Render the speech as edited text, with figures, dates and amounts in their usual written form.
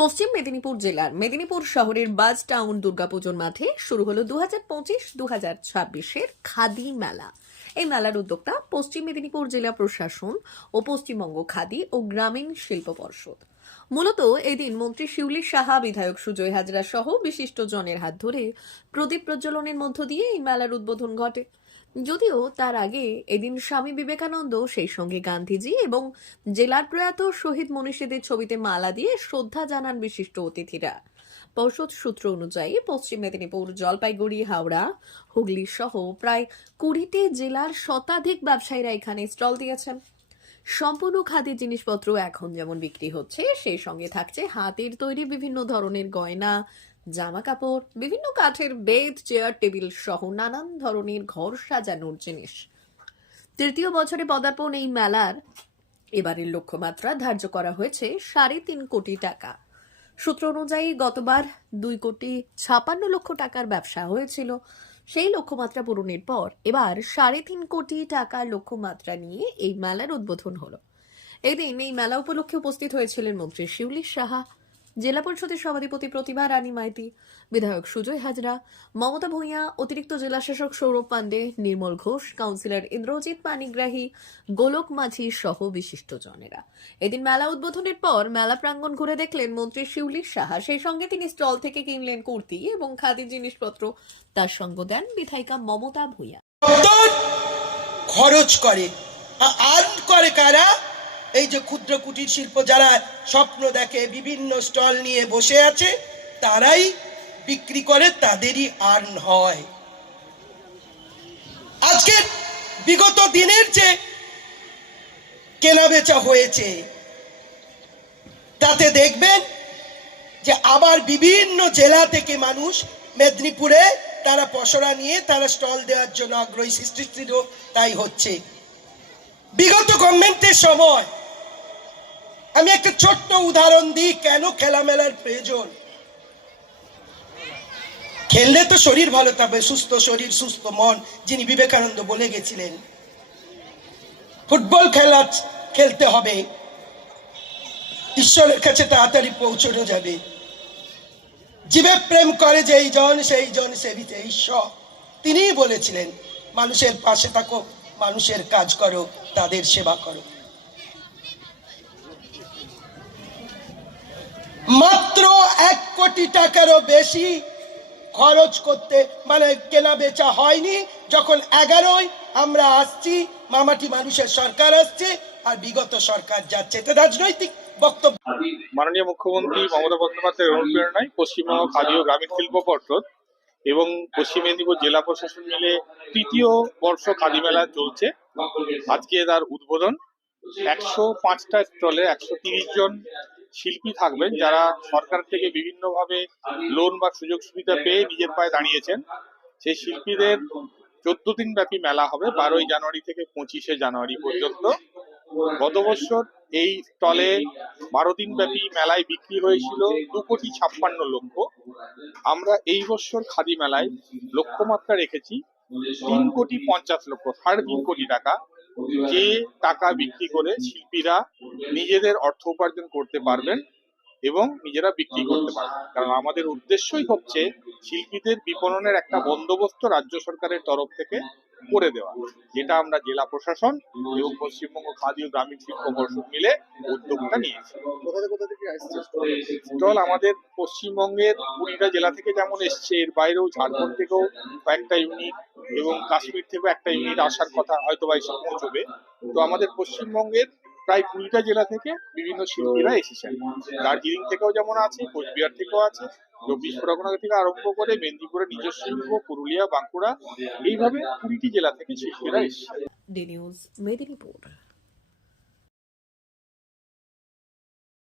পশ্চিম মেদিনীপুর জেলার মেদিনীপুর শহরের বাজ টাউন দুর্গাপুজোর মাঠে শুরু হলো 2025-2026 খাদি মেলা। এই মেলার উদ্যোক্তা পশ্চিম মেদিনীপুর জেলা প্রশাসন ও পশ্চিমবঙ্গ খাদি ও গ্রামীণ শিল্প পর্ষদ। মূলত এদিন মন্ত্রী শিউলি সাহা, বিধায়ক সুজয় হাজরা সহ বিশিষ্ট জনের হাত ধরে প্রদীপ প্রজ্বলনের মধ্য দিয়ে এই মেলার উদ্বোধন ঘটে। যদিও তার আগে এদিন স্বামী বিবেকানন্দ, সেই সঙ্গে গান্ধীজি এবং জেলার প্রয়াত শহীদ মনীষীদের ছবিতে মালা দিয়ে শ্রদ্ধা জানান বিশিষ্ট অতিথিরা। পর্ষদ সূত্র অনুযায়ী পশ্চিম মেদিনীপুর, জলপাইগুড়ি, হাওড়া, হুগলি সহ প্রায় 20টি জেলার শতাধিক ব্যবসায়ীরা এখানে স্টল দিয়েছেন। সম্পূর্ণ খাদি জিনিসপত্র এখন যেমন বিক্রি হচ্ছে, সেই সঙ্গে থাকছে হাতের তৈরি বিভিন্ন ধরনের গয়না, জামা কাপড়, বিভিন্ন কাঠের বেড, চেয়ার, টেবিল সহ নানান ধরনের ঘর সাজানোর জিনিস। তৃতীয় বছরে পদার্পণ এই মেলার এবারের লক্ষ্যমাত্রা ধার্য করা হয়েছে 3.5 কোটি টাকা। সূত্র অনুযায়ী গতবার 2,56,00,000 টাকার ব্যবসা হয়েছিল। সেই লক্ষ্যমাত্রা পূরণের পর এবার 3.5 কোটি টাকার লক্ষ্যমাত্রা নিয়ে এই মেলার উদ্বোধন হলো। এদিন এই মেলা উপলক্ষে উপস্থিত হয়েছিলেন মন্ত্রী শিউলি সাহা, জেলা পরিষদের সভাধিপতি প্রতিভা রানী মাইতি, বিধায়ক সুজয় হাজরা, মমতা ভূঁইয়া, অতিরিক্ত জেলাশাসক সৌরভ পান্ডে, নির্মল ঘোষ, কাউন্সিলর ইন্দ্রজিৎ পানিগ্রাহী, গোলক মাঝি সহ বিশিষ্ট জনেরা। এদিন মেলা উদ্বোধনের পর মেলা প্রাঙ্গণ ঘুরে দেখলেন মন্ত্রী শিউলি সাহা। সেই সঙ্গে তিনি স্টল থেকে কিনলেন কুর্তি এবং খাদি জিনিসপত্র। তার সঙ্গ দেন বিধায়িকা মমতা ভূঁইয়া। খরচ করে আর্ন করে কারা? এই যে ক্ষুদ্র কুটির শিল্প যারা স্বপ্ন দেখে, বিভিন্ন স্টল নিয়ে বসে আছে, তারাই বিক্রি করে, তাদেরই আর্ন হয়। আজকে বিগত দিনের যে কেনাবেচা হয়েছে তাতে দেখবেন যে আবার বিভিন্ন জেলা থেকে মানুষ মেদিনীপুরে তারা পসরা নিয়ে তারা স্টল দেওয়ার জন্য আগ্রহী সৃষ্টি, তাই হচ্ছে। বিগত গভর্নমেন্টের সময় আমি একটা ছোট্ট উদাহরণ দিই, কেন খেলামেলার প্রয়োজন। খেললে তো শরীর ভালো থাকবে, সুস্থ শরীর সুস্থ মন, যিনি বিবেকানন্দ বলে গেছিলেন। ফুটবল খেলতে হবে, ঈশ্বরের কাছে তাড়াতাড়ি পৌঁছানো যাবে। জীবে প্রেম করে যেই জন, সেই জন সেবিতে ঈশ্বর। তিনিই বলেছিলেন মানুষের পাশে থাকো, মানুষের কাজ করো, তাদের সেবা করো। মাত্র 1 কোটি টাকারও বেশি খরচ করতে মানে কেনা বেচা হয়নি। যখন 11ই আমরা আসছি, মামাটি মানুষের সরকার আসছে আর বিগত সরকার যাচ্ছে। এটা রাজনৈতিক বক্তব্য। মাননীয় মুখ্যমন্ত্রী মমতা বন্দ্যোপাধ্যায়ের অনুপ্রেরণায় পশ্চিমবঙ্গ খাদি ও গ্রামীণ শিল্প পর্ষদ এবং পশ্চিম মেদিনীপুর জেলা প্রশাসন মিলে 3য় বর্ষ খাদি মেলা চলছে। আজকে তার উদ্বোধন। 105টা স্টলে 130 জন শিল্পী থাকবেন, যারা সরকার থেকে বিভিন্নভাবে লোন বা সুযোগ সুবিধা পেয়ে নিজের পায়ে দাঁড়িয়েছেন। সেই শিল্পীদের 14 দিন ব্যাপী মেলা হবে, 12ই জানুয়ারি থেকে 25শে জানুয়ারি পর্যন্ত। গত বছর এই স্টলে 12 দিন ব্যাপী মেলায় বিক্রি হয়েছিল 2,56,00,000। আমরা এই বছর খাদি মেলায় লক্ষ্যমাত্রা রেখেছি 3,50,00,000, 3.5 কোটি টাকা। যে টাকা বিক্রি করে শিল্পীরা নিজেদের অর্থ উপার্জন করতে পারবেন এবং নিজেরা বিক্রি করতে পারবেন। কারণ আমাদের উদ্দেশ্যই হচ্ছে শিল্পীদের বিপণনের একটা বন্দোবস্ত রাজ্য সরকারের তরফ থেকে করে দেওয়া, যেটা আমরা জেলা প্রশাসন এবং পশ্চিমবঙ্গ খাদি ও গ্রামীণ শিল্প পর্ষদ মিলে উদ্যোগটা নিয়েছি। স্টল আমাদের পশ্চিমবঙ্গের 20টা জেলা থেকে যেমন এসছে, এর বাইরেও ঝাড়খণ্ড থেকেও কয়েকটা ইউনিট এবং কাশ্মীর থেকেও একটা ইউনিট আসার কথা, হয়তো বা এসে পৌঁছবে। তো আমাদের পশ্চিমবঙ্গের প্রায় 20টা জেলা থেকে বিভিন্ন শিল্পীরা এসেছেন। দার্জিলিং থেকেও যেমন আছে, কোচবিহার থেকেও আছে, 24 পরগনা থেকে আরম্ভ করে মেদিনীপুরের নিজস্ব শিল্প, পুরুলিয়া, বাঁকুড়া, এইভাবে 20টি জেলা থেকে শিল্পীরা এসেছে। D news Medinipur.